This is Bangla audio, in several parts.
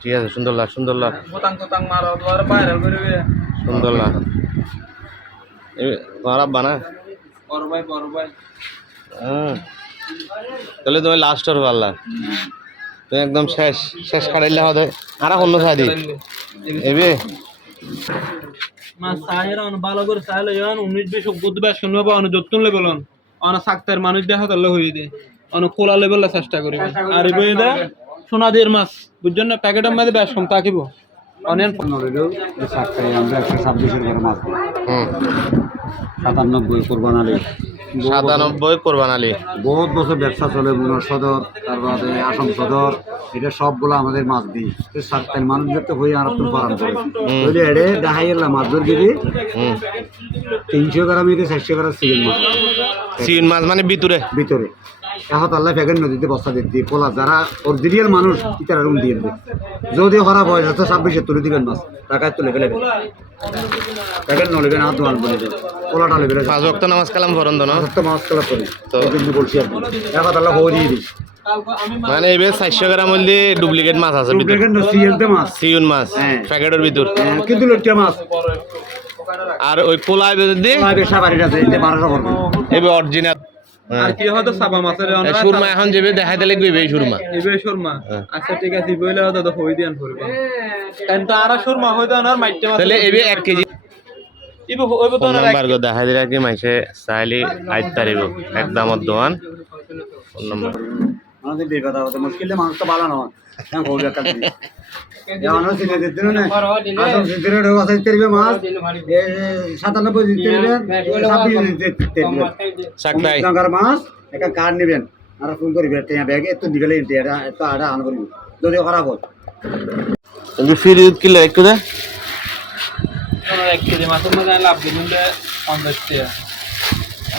ঠিক আছে, সুন্দর লাগ, সুন্দর লাগ, বোতাম কোতাম মারো তোমার ভাইরাল করবে। সুন্দর লাগ। তোমার আব্বা না? বড় ভাই। তাহলে তুমি লাস্টের পারলা, তুমি একদম শেষ শেষ কাটাইলে হবে। আর অন্য সাইডে এবে মা সাহেরা অন ভালো করে সাহেলা ইয়ান 19-20 গদ বেশ শুনবে বা অন যত্ন লেভেলন অন সাক্তার মানুষ দেখা তাহলে হয়ে দে অন কোলা লেভেল চেষ্টা করিবে আর ইবে দা সোনাদের মাছ বুঝছেন না প্যাকেটের মধ্যে বেশ কম তাকিব অনেন নরেলো সাক্তারে আমরা 126 এর মাছ দিই 97 কোরবান আলী 97 কোরবান আলী বহুত বছর ব্যবসা চলে বুনার সদর তারপরে আসাম সদর এটা সবগুলো আমাদের মাছ দিই সাক্তার মানুষদের তো হয়ে আর একটু পারান করে বলে এড়ে দেখাই এলাম মাছ ধর দিবি 300 গ্রাম এর 400 গ্রাম সিন মাছ মানে ভিতরে এখন আল্লাহ প্যাকেট নদীতে বস্তা দিতে পোলা যারা অরিজিনাল মানুষ ইতারা রুম দিয়ে দেবে যদি খারাপ হয় তো 26 তুলে দিবেন মাছ টাকায় তুলে ফেলে প্যাকেট নলেবেন হাত দোয়ান বলে দেবে পোলাটা লেবে 5 ওয়াক্ত নামাজ কালাম ফরন দো না তো মাছ কালা করি তো কিন্তু বলছি আর এখন আল্লাহ হয়ে দিয়ে দিই মানে এবে 400 গ্রাম হইলে ডুপ্লিকেট মাছ আছে ভিতরে ডুপ্লিকেট সিএলতে মাছ সিউন মাছ প্যাকেটের ভিতর কিন্তু লটকা মাছ আর ওই পোলায় বেদে বেশা বাড়িটা আছে 1200 করবে এবে অরিজিনাল আর কি হয়তো সাবা মাছের সুরমা এখন যেবে দেখাইতে লাগবে এবে সুরমা আচ্ছা ঠিক আছে বইলে হয়তো তো হই দিয়ান করবে কিন্তু আর সুরমা হয়তো আর মাইটে মাছ তাহলে এবে 1 কেজি ইবে ওইবে তো না নাম্বার গো দেখাই দিরা কি মাইসে চাইলি আইতারিব একদমত দোয়ান ফোন নাম্বার আমাদের বেকার হতে মুশকিলে মানুষ তো ভালো নয় হ্যাঁ কোল একটা দিই জানো সিনে দিতে না আসল সিনে ঢোক আছে তেরবে মাছ 97 দিতে নেবেন 26 দিতে নেবেন সাকটাই টাকার মাছ একটা কার্ড নেবেন আর ফোন করিবে টিয়া ব্যাগে এত দিগলে এটা এত আড়া আন করিব যদি খারাপ হয় তুমি ফ্রি দুধ কিলো একটু দে 1 কেজি মাছের মধ্যে লাভ দিবেন 50 টাকা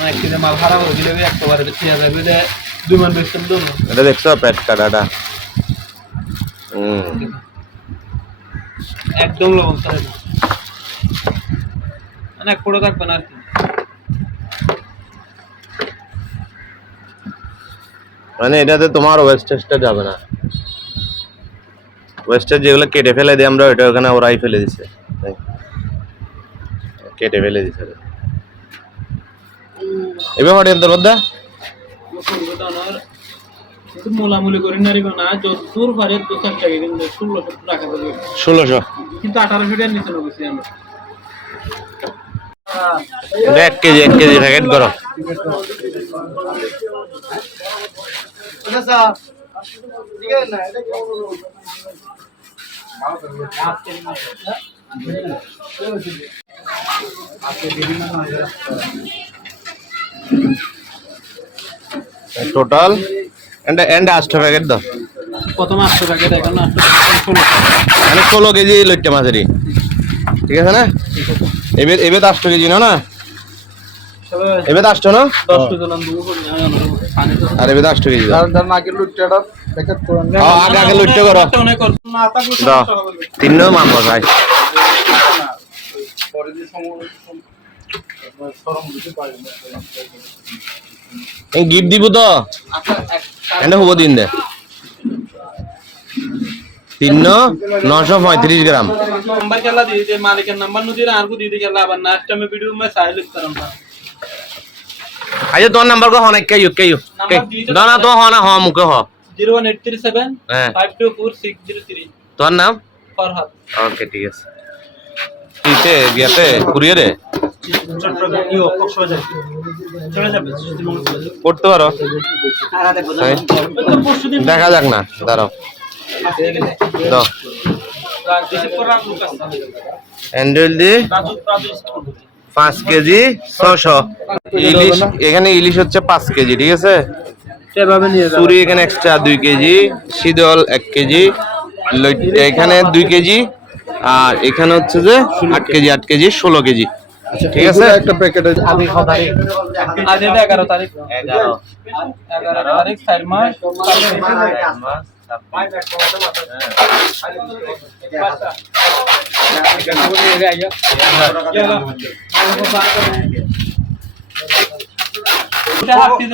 1 কেজি মাল খারাপ হয়ে গেলে একবারে টিয়া যাবে 2 মান বেচতে দোনো এটা দেখছো পেট কাটাটা একদম লবণ ছাড়া অনেক পুরো থাকবে না আর কি মানে এটাতে তোমার ওয়েস্টেজটা যাবে না ওয়েস্টেজ যেগুলো কেটে ফেলে দিই আমরা ওটা ওখানে ওরাই ফেলে দিছে কেটে ফেলে দিছে এবার হট এর দরদা মোলামুলি করে নারিবা না যতদূর পারে 2-4 টাকা কিন্তু 1600 টাকা দেবে 1600 কিন্তু 1800 টাকা নিচে নবছি আমরা 1 কেজি প্যাকেট করো আচ্ছা ঠিক আছে না এটা টোটাল এন্ড 8 প্যাকেট দাও প্রথম 800 প্যাকেট এখন 800 মানে 16 কেজি লইট্টা মাছেরই ঠিক আছে না এবে 8 কেজি না এবে 8 না 10 কেজি লাম দিব আর এবে 8 কেজি দাও দাম আগে লুটটা প্যাকেট করুন আগে লুট্টা করো অনেক কর মাথা গুলো দাও তিন মাছ ভাই পরে যে সময় শরম দিতে পারি না এই গিফট দিব তো এনে হবো দিন দে 935 গ্রাম नंबर केला दीजिए मालिक का नंबर नु दिरा आरको दीदी केला अब नेक्स्ट टाइम वीडियो में साइलेंट करम আজ তোর নাম্বার কো হন কে ইউ দানা তো হনা হ মুকে হ 01837 524603 তোর নাম ফরহাদ ওকে ঠিক আছে কিতে গিয়াতে কুরিয়ারে করতে পারো দেখা যাক না দাঁড়াও দাও হ্যান্ডেল দি 5 কেজি 600 ইলিশ এখানে ইলিশ হচ্ছে 5 কেজি ঠিক আছে চুরি এখানে এক্সট্রা 2 কেজি শীতল 1 কেজি এখানে 2 কেজি আর এখানে হচ্ছে যে 8 কেজি 16 কেজি ঠিক আছে একটা প্যাকেট আমি খবরে আজ 11 তারিখ 11 তারিখ 4 মাস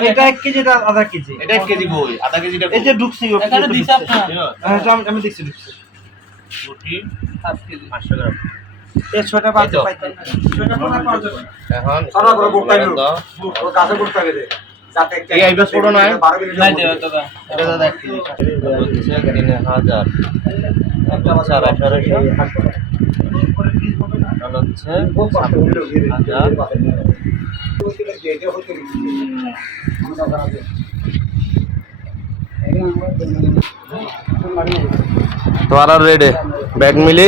এটা 1 কেজি আধা কেজি এটা 1 কেজি বই আধা কেজিটা এই যে ঢুকছি এখানে দিছ আপনা আমি দেখছি ঢুকছি বটি 500 গ্রাম এই ছোটা পাঁচ এই তো। পাইতেন ছোটা কোনা পাঁচ এখন সারা বড় বুক পাইলো দাও। ও কাছে বুক পাইবে দে যাতে এই আইবাস ছোট নয়? 12 মিনিট নাই দেওয়া দাদা এটা দাদা 1 কেজি হচ্ছে 3000 এটা 1800 তাহলে হচ্ছে 26,000 তোমার রেডে ব্যাগ মিলি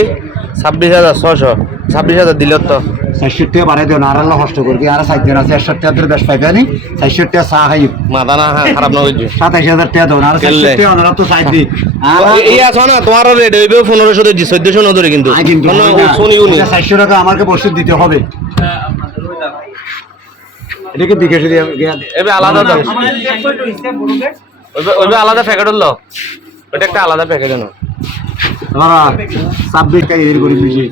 26,600 26,000 দিল তো 60 টাকা বাড়াই দিও না আর আল্লাহ কষ্ট করবি আর 60 দিন আছে 61 টাকা ধরে বেশ পাইবে নি 60 টাকা চা খাই মাথা না খারাপ না হইছে 27000 টাকা দাও না আর 60 টাকা ওনারা তো সাইড দি আর এই আছে না তোমার রেড হইবে 1500 দিয়ে 1400 না ধরে কিন্তু কিন্তু শুনি উনি 400 টাকা আমাকে বসে দিতে হবে এটাকে বিকাশে দিয়ে এবে আলাদা দাও ওইবে আলাদা প্যাকেট হলো ওটা একটা আলাদা প্যাকেট না তোমারা 26 টাকা এর করে দিছি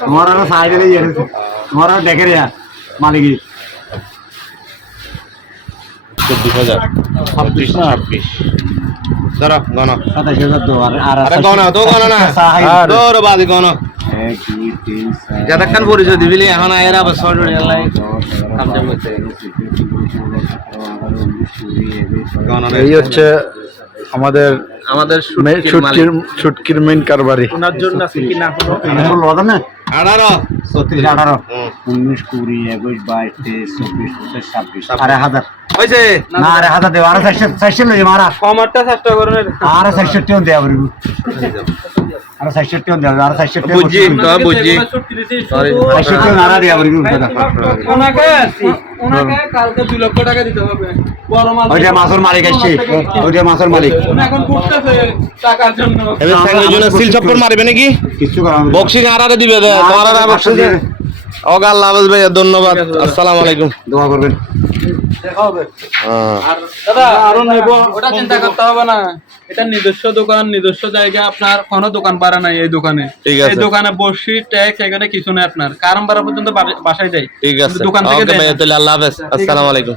তোমারা সাইডে দিয়ে তোমারা দেখে রে মালিকি 24,000 26 ধরো গণ 27000 দাও আর আরে গণ তো গণ না তোর বাদি গণ 1 2 3 4 যতক্ষণ পরিচয় দিবিলি এখন আয়েরা বছর ধরে লাই কামটা করতে গণ এই হচ্ছে আমাদের আমাদের ছুটকির মেইন কারবারি। ওনার জন্য আছে কি না কোনো এগুলো লদা না 18 36 18 19 20 21 22 23 24 26 আরে হাজার হইছে না আরে হাজার দেব আরে 400 লই মারা কমারটা চেষ্টা করেন আরে 400 টাকা দেব পারিব আরে 400 টাকা দেব আরে 400 টাকা বুঝি তো বুঝি সরি 400 টাকা নারা দেব পারিব ওনাকে কালকে 2 লক্ষ টাকা দিতে হবে বড় মাল ওই যে মাছের মালিক আসছে ওই যে মাছের মালিক উনি এখন ঘুরতেছে টাকার জন্য এবে সাঙ্গের জন্য সিল চপ্পর মারবে নাকি কিছু করা বক্সিং আরারে দিবে তোমার আর বক্সিং ওকে আল্লাহ হাফেজ ভাই ধন্যবাদ আসসালামু আলাইকুম দোয়া করবেন দেখা হবে হ্যাঁ আর দাদা আরো নেব ওটা চিন্তা করতে হবে না এটা নিজস্ব দোকান নিজস্ব জায়গা আপনার কোনো দোকান পারা নাই এই দোকানে ঠিক আছে। এই দোকানে বসি ট্যাক্স এখানে কিছু নেই আপনার কারণ বাড়া পর্যন্ত বাসায় যাই ঠিক আছে দোকান থেকে ওকে ভাই তাহলে আল্লাহ হাফেজ আসসালামু আলাইকুম